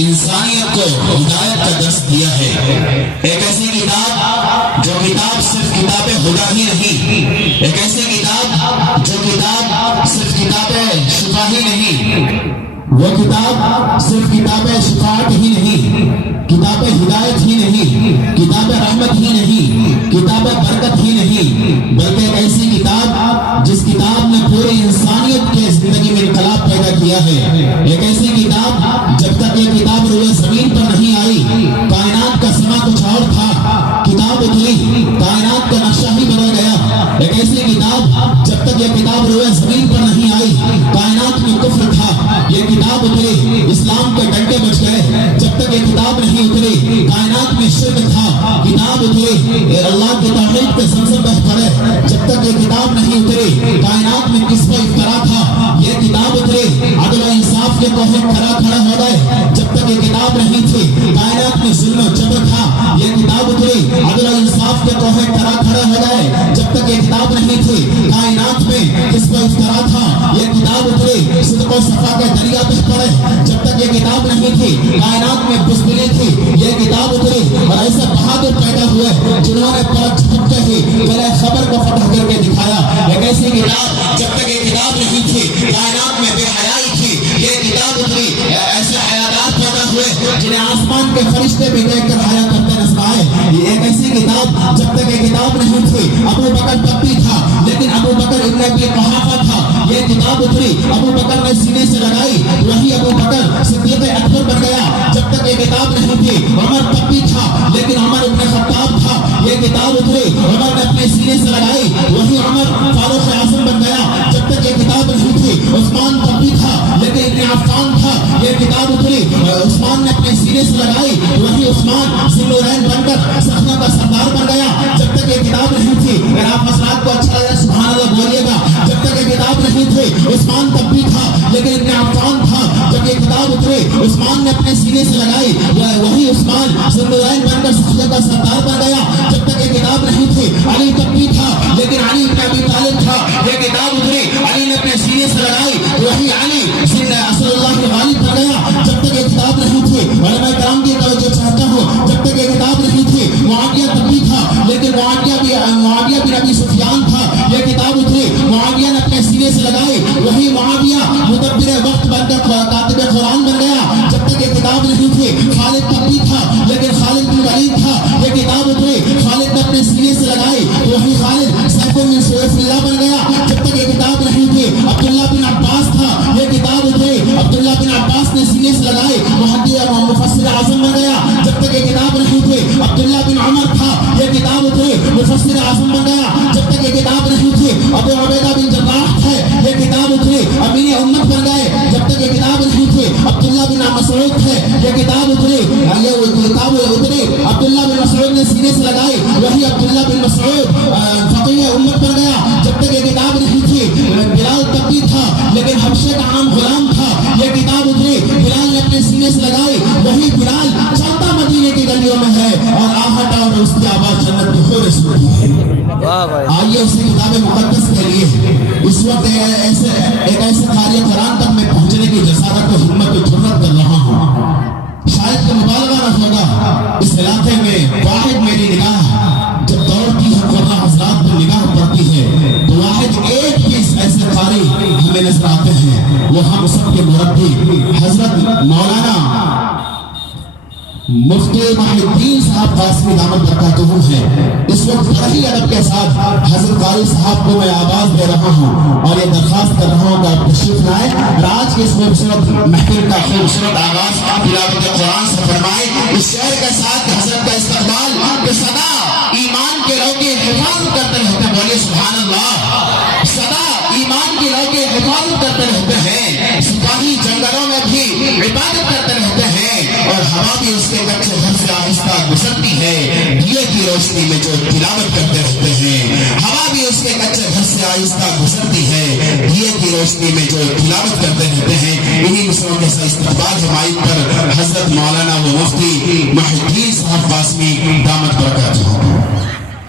انسانیت کو ہدایت کا درس دیا ہے. ایک ایسی کتاب جو کتاب صرف کتاب ہدا ہی نہیں، ایک ایسی کتاب جو کتاب صرف کتاب شفا ہی نہیں، وہ کتاب صرف کتاب شفاعت ہی نہیں، کتاب ہدایت ہی نہیں، کتاب رحمت ہی نہیں، کتاب برکت ہی نہیں، بلکہ ایک ایسی کتاب جس کتاب نے پوری انسانیت کے زندگی میں انقلاب پیدا کیا ہے. ایک ایسی کتاب جب تک یہ کتاب روئے زمین پر نہیں آئی کائنات کا سما کچھ اور تھا، کتاب اتری کائنات کا نقشہ ہی بدل گیا. ایک ایسی کتاب جب تک یہ کتاب روئے زمین پر نہیں آئی کائنات میں کفر تھا، یہ کتاب اتری اسلام کے ڈنڈے بج گئے. جب تک یہ کتاب نہیں اتری کائنات میں شرک تھا، کتاب اتری اللہ کی توحید کے زمزم بہ پڑے. جب تک یہ کتاب نہیں اتری کائنات میں کسب افطرا تھا، یہ کتاب اتری عدل و انصاف کے کوہ کھڑا ہو گئے. جب تک یہ کتاب نہیں تھی کائنات میں ظلم و جبر تھا، یہ کتاب اتری عدل و انصاف کے کوہ کھڑا ہو گئے. جب تک یہ کتاب نہیں تھی کائنات میں کسب افطرا تھا، یہ کتاب اتری صدق و صفا کے دریا بہ پڑے. جب تک یہ کتاب نہیں تھی کائنات میں بزدلی تھی، یہ کتاب اتری اور ایسے بہادر پیدا ہوئے جنہوں نے پلک جھپکتے ہی قلعہ خبر کو فتح کر کے دکھایا. ایک ایسی کتاب جب تک یہ کتاب نہیں تھی کائنات میں بے حیائی تھی، یہ کتاب اتری ایسے حیادات پیدا ہوئے جنہیں آسمان کے فرشتے بھی دیکھ کر حیا کرتے نظر آئے. یہ ایک ایسی کتاب جب تک یہ کتاب نہیں تھی ابو بکر تبی تھا لیکن ابو بکر ابن ابی قحافہ تھا، یہ کتاب اتری ابو بکر نے سینے سے لگائی وہی ابو بکر صدیق اکبر بن گیا. جب تک یہ کتاب نہیں تھی عمر تبی تھا لیکن عمر ابن خطاب تھا، یہ کتاب اتری عمر نے اپنے سینے سے لگائی وہی عمر فاروق اعظم بن گیا. جب تک یہ کتاب نہیں تھی عثمان تبی تھا لیکن ابن عفان تھا، یہ کتاب اتری عثمان نے اپنے سینے سے لگائی وہی عثمان ذوالنورین بن کر صحابہ کا سردار بن گیا. جب تک یہ کتاب نہیں تھی، اگر آپ حضرات کو اچھا لگے سبحان اللہ بولیے گا، جب تک یہ کتاب نہیں تھی عثمان تبی تھا لیکن ابن عفان تھا. جب یہ کتاب اتری عثمان نے اپنے سینے سے لگائی وہی عثمان ذوالنورین بن کر صحابہ کا سردار بن گیا. جب تک یہ کتاب نہیں تھی علی تبی تھا لیکن علی ابن ابی طالب تھا، یہ کتاب اتری علی نے اپنے سینے سے لگائی وہی علی اسد اللہ کے غالب بن گیا. جب تک یہ کتاب نہیں تھی علماء کرام کی توجہ چاہتا ہوں، جب تک یہ کتاب نہیں تھی معاویہ تبی تھا لیکن معاویہ بن ابی سفیان تھا، یہ کتاب اتری معاویہ نے اپنے سینے سے لگائی وہی معاویہ مدبر وقت بن کر کاتب قرآن بن گیا. جب تک یہ کتاب نہیں تھی خالد تبی تھا لیکن خالد بن ولید تھا، یہ کتاب اتری خالد نے اپنے سینے سے لگائی وہی خالد سیف من سیوف اللہ بن گیا. جب تک یہ کتاب نہیں تھی عبداللہ بن عباس تھا، یہ کتاب اتری عبداللہ بن عباس نے سینے سے لگائی مفسر اعظم بن گیا. جب تک یہ کتاب نہیں تھی عبداللہ بن عمر تھا، یہ کتاب اتری مفسر اعظم بن گیا. جب تک یہ کتاب نہیں تھی ابو عبیدہ بن جراح تھے، یہ کتاب اتری امین امت بن گئے. جب تک یہ کتاب نہیں تھی عبداللہ بن مسعود تھے، یہ کتاب اتری عبداللہ بن مسعود نے سینے سے لگائی وہی عبداللہ بن مسعود فقیہ امت بن گیا. جب تک یہ کتاب نہیں تھی بلال تبی تھا لیکن حبشے کا عام غلام تھا، یہ کتاب اتری بلال نے اپنے سینے سے لگائی وہی بلال چلتا مدینے کی گلیوں میں ہے اور آہٹ اور اس کی آواز جنت کی خور سنتی ہے. آئیے اسی کتاب مقدس کے لیے اس وقت ایک ایسے قاری قرآن تک میں پہنچنے کی جسارت و ہمت و جرات کر رہا ہوں. شاید کہ مبالغہ نہ ہوگا، اس علاقے میں واحد میری نگاہ جب دوڑتی ہے قرآن حضرات پر نگاہ پڑتی ہے تو واحد ایک ہی ایسے قاری ہمیں نظر آتے ہیں، وہ ہم سب کے مربی حضرت مولانا مفتی محی الدین صاحب قاسمی دامت برکاتہم ہیں. اس وقت بڑی ادب کے ساتھ حضرت قاری صاحب کو میں آواز دے رہا ہوں اور یہ درخواست کر رہا ہوں کہ آپ تشریف لائیں اور آج کے اس خوبصورت محفل کا خوبصورت آغاز تلاوت قرآن سے فرمائیں. اس شعر کے ساتھ حضرت کا استقبال کہ صدا ایمان کے لو کی حفاظت کرتے رہتے ہیں، بولے سبحان اللہ. صدا ایمان کی لو کی حفاظت کرتے رہتے ہیں، سپاہی جنگلوں میں بھی عبادت کرتے رہتے ہیں اور ہوا بھی اس کے کچے گھر سے آہستہ گزرتی ہے. دیے کی روشنی میں جو تلاوت کرتے رہتے ہیں، ہوا بھی اس کے کچے گھر سے آہستہ گزرتی ہے. دیے کی روشنی میں جو تلاوت کرتے رہتے ہیں. انہی مصروں کے ساتھ استقبال ہے مائک پر حضرت مولانا و مفتی محی الدین صاحب قاسمی دامت برکاتہم.